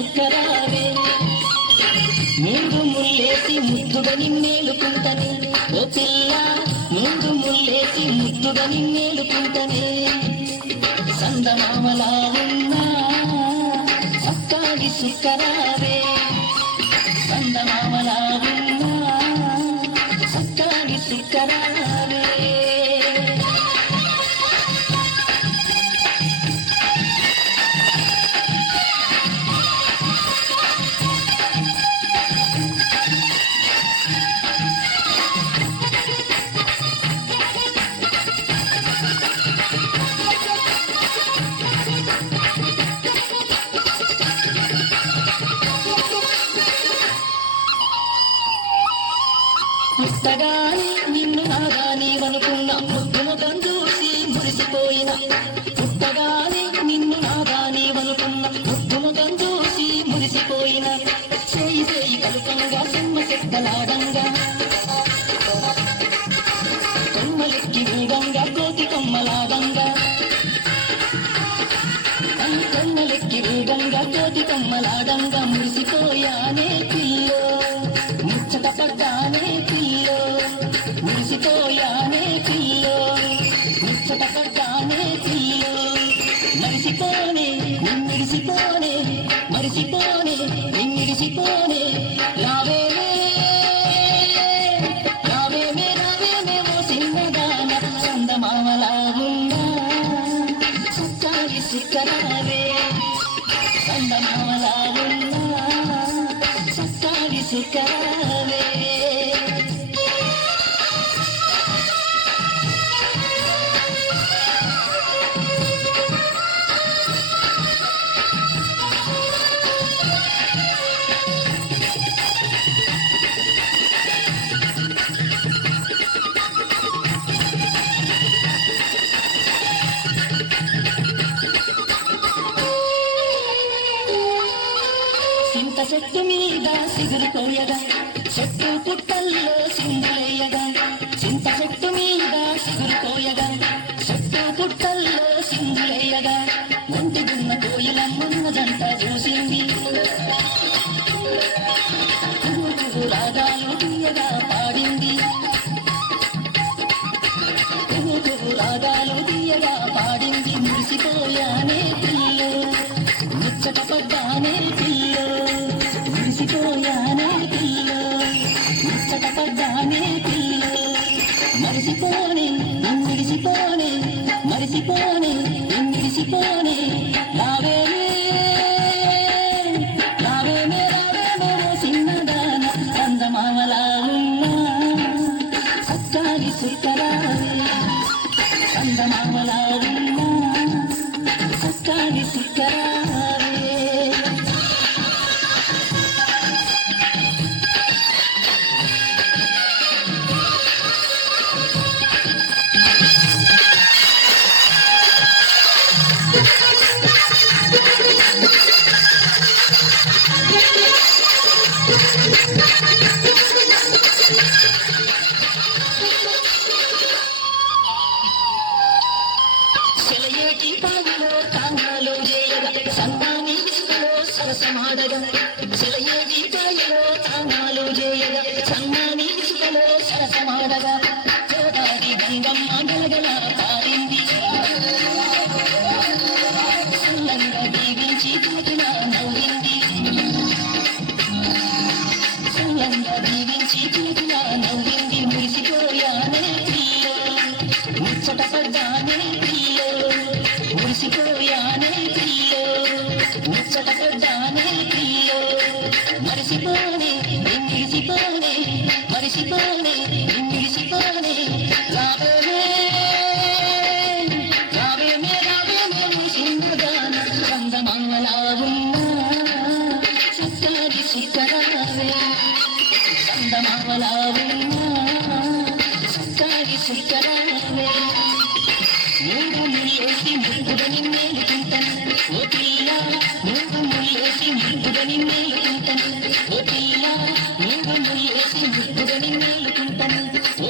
సుక్కరావే ముందు ముల్లేసి ముద్దుగా నిన్నేలుకుంటనే ఓ పిల్ల ముందు ముల్లేసి ముద్దుగా నిన్నేలుకుంటనే సందమామలా ఉన్నా సక్కాని సుక్కరావే సందమామలా ఉన్నా సక్కాని సుక్కరావే పుట్టగానే నిన్ను నాగానేవనుకున్నా ముద్దుముఖం చూసి మురిసిపోయిన పుట్టగానే నిన్ను నాగానేవనుకున్నా ముద్దుముఖం చూసి మురిసిపోయిన చేయి చేయి కలుకంగా సమ్మ చెక్కలాడంగా కొమ్మలెక్కి వేగంగా కోతి కొమ్మలాడంగా కొమ్మలెక్కి వేగంగా కోతి కొమ్మలాడంగా మురిసిపోయానే పిల్లో ముచ్చట పడ్డానే పిల్లో మురిసిపోయానే పిల్లో ముచ్చట పడ్డానే పిల్లో మరిసిపోనే నిన్నిడిసిపోనే మరిసిపోనే నిన్నిడిసిపోనే రావేమే రావేమే రావేమే ఓ సిన్నదాన చందమామలా ఉన్నా సుక్కారి సుక్కరావే చందమామలా ఉన్నా సుక్కారి సుక్కరావే చింత చెట్టు మీద సిగురుకోయగా చెట్టు పుట్టల్లో సింగులేయగా చింత చెట్టు మీద సిగురుకోయగా చెట్టు పుట్టల్లో సింగులేయగా ఒంటిగున్న కోయిలమ్మున్న జంట చూసింది పువ్వు రాగాలు తీయగా పాడింది పువ్వు రాగాలు తీయగా పాడింది మురిసిపోయానే పిల్లో ముచ్చట పడ్డానే పిల్లో మురిసిపోయానే పిల్లో ముచ్చట పడ్డానే పిల్లో మరిసిపోనే నిన్నిడిసిపోనే మరిసిపోనే నిన్నిడిసిపోనే రావేమే రావేమే రావేమే ఓ చిన్నదాన చందమామలా ఉన్నా సక్కాని సుక్కరావే చందమామలా ఉన్నా సక్కాని సుక్కరావే సెలయేటి పాగులో తాంగాలో చేయగా సన్నాని ఇసుకలో సరసమాడగా సెలయేటి పాగులో తాంగాలో చేయగా సన్నాని ఇసుకలో సరసమాడగా గోదావరి గంగమ్మ గలగల పాడింది సల్లంగా దీవించి కోకిల నవ్వింది సల్లంగా దీవించి కోకిల నవ్వింది మురిసిపోయానే పిల్లో ముచ్చట పడ్డానే పిల్లో మురిసిపోయానే పిల్లో ముచ్చట పడ్డానే పిల్లో మరిసిపోనే నిన్నిడిసిపోనే మరిసిపోనే నిన్నిడిసిపోనే రావేమే రావేమే రావేమే చిన్నదాన చందమామలా ఉన్నా సక్కాని సుక్కరావే చందమామలా ఉన్నా సక్కాని సుక్కరావే మూడు ముల్లేసి ముద్దుగా నిన్నేలుకుంటాను ఓ పిల్ల మూడు ముల్లేసి ముద్దుగా నిన్నేలుకుంటాను ఓ పిల్ల మూడు ముల్లేసి ముద్దుగా నిన్నేలుకుంటాను ఓ